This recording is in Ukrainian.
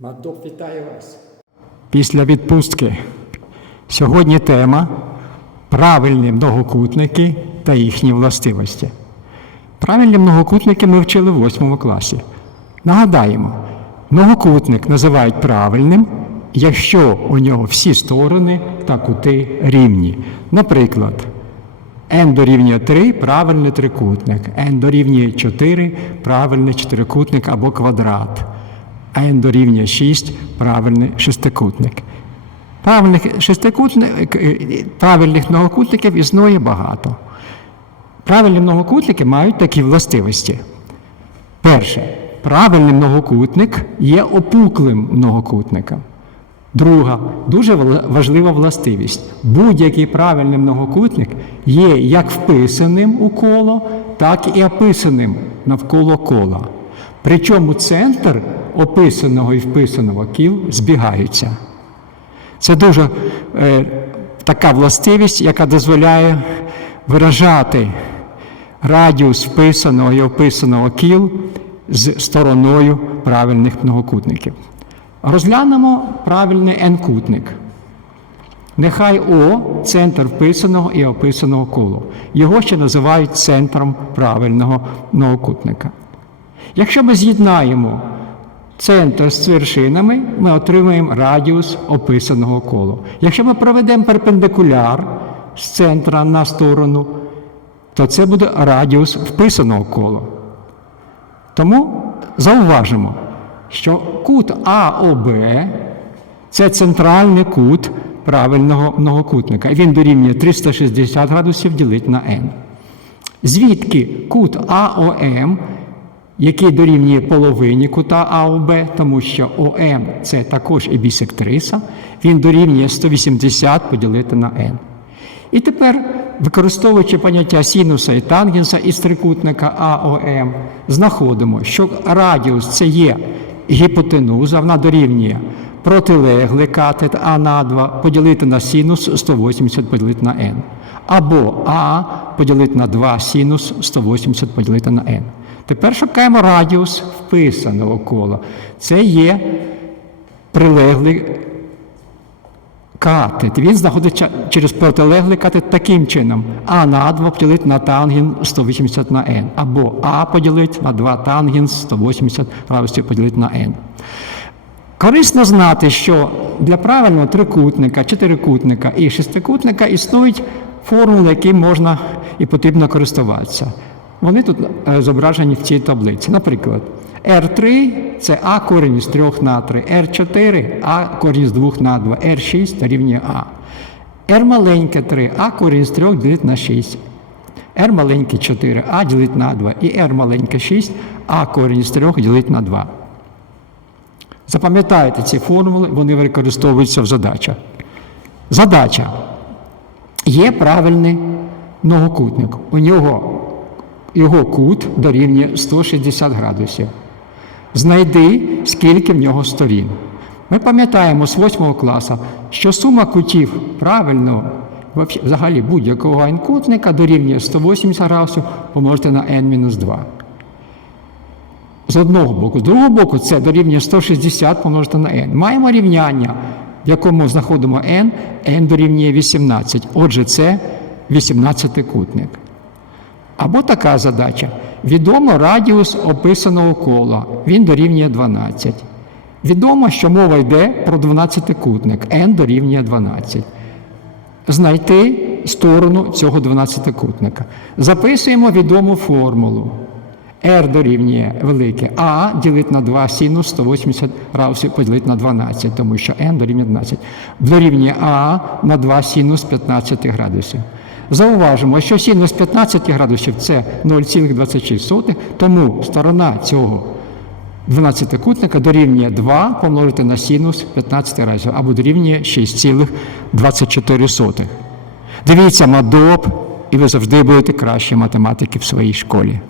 Мадок вітаю вас. після відпустки. Сьогодні тема правильні многокутники та їхні властивості. Правильні многокутники ми вчили в 8 класі. Нагадаємо, многокутник називають правильним, якщо у нього всі сторони та кути рівні. Наприклад, n дорівнює 3 правильний трикутник, n дорівнює 4 правильний чотирикутник або квадрат, n дорівнює 6 правильний шестикутник. Правильних, шестикутник, е, правильних многокутників існує багато. Правильні многокутники мають такі властивості. Перше, правильний многокутник є опуклим многокутником. Друга, дуже важлива властивість. Будь-який правильний многокутник є як вписаним у коло, так і описаним навколо кола. Причому центр описаного і вписаного кіл збігаються. Це дуже е, така властивість, яка дозволяє виражати радіус вписаного і описаного кіл з стороною правильних многокутників. Розглянемо правильний n-кутник. Нехай О центр вписаного і описаного колу. Його ще називають центром правильного многокутника. Якщо ми з'єднаємо центр з вершинами, ми отримаємо радіус описаного кола. Якщо ми проведемо перпендикуляр з центра на сторону, то це буде радіус вписаного кола. Тому зауважимо, що кут АОБ це центральний кут правильного многокутника. Він дорівнює 360 градусів ділить на n. Звідки кут АОМ, який дорівнює половині кута АОБ, тому що ОМ це також і бісектриса, він дорівнює 180 поділити на n. І тепер, використовуючи поняття синуса і тангенса із трикутника АОМ, знаходимо, що радіус це є гіпотенуза, вона дорівнює протилеглий катет А на 2 поділити на синус 180 поділити на n. Або А поділити на 2 синус 180 поділити на n. Тепер шукаємо радіус вписаного кола. Це є прилеглий катет. Він знаходиться через протилеглий катет таким чином. А на 2 поділити на тангін 180 на n. Або А поділити на 2 тангін 180 градусів поділити на n. Корисно знати, що для правильного трикутника, чотирикутника і шестикутника існують формули, яким можна і потрібно користуватися. Вони тут е, зображені в цій таблиці. Наприклад, R3 це А корінь із 3 на 3, R4 А корінь з 2 на 2, R6 дорівнює А. R маленьке 3, А корінь з 3 ділить на 6. R маленьке 4, А ділить на 2. І R маленьке 6, А корінь з 3 ділить на 2. Запам'ятайте ці формули, вони використовуються в задачах. Задача. Є правильний многокутник. У нього його кут дорівнює 160 градусів. Знайди, скільки в нього сторін. Ми пам'ятаємо з 8 класу, що сума кутів правильного, вообще- взагалі будь-якого n-кутника дорівнює 180 градусів помножити на n-2. З одного боку. З другого боку, це дорівнює 160 помножити на n. Маємо рівняння, в якому знаходимо n, n дорівнює 18. Отже, це 18-кутник. Або така задача. Відомо радіус описаного кола. Він дорівнює 12. Відомо, що мова йде про 12-кутник. n дорівнює 12. Знайти сторону цього 12-кутника. Записуємо відому формулу. R дорівнює велике А ділить на 2 синус 180 градусів поділити на 12, тому що n дорівнює 12. Дорівнює А на 2 синус 15 градусів. Зауважимо, що сінус 15 градусів це 0,26, тому сторона цього 12-кутника дорівнює 2 помножити на синус 15 разів або дорівнює 6,24. Дивіться МАДОП, і ви завжди будете кращі математики в своїй школі.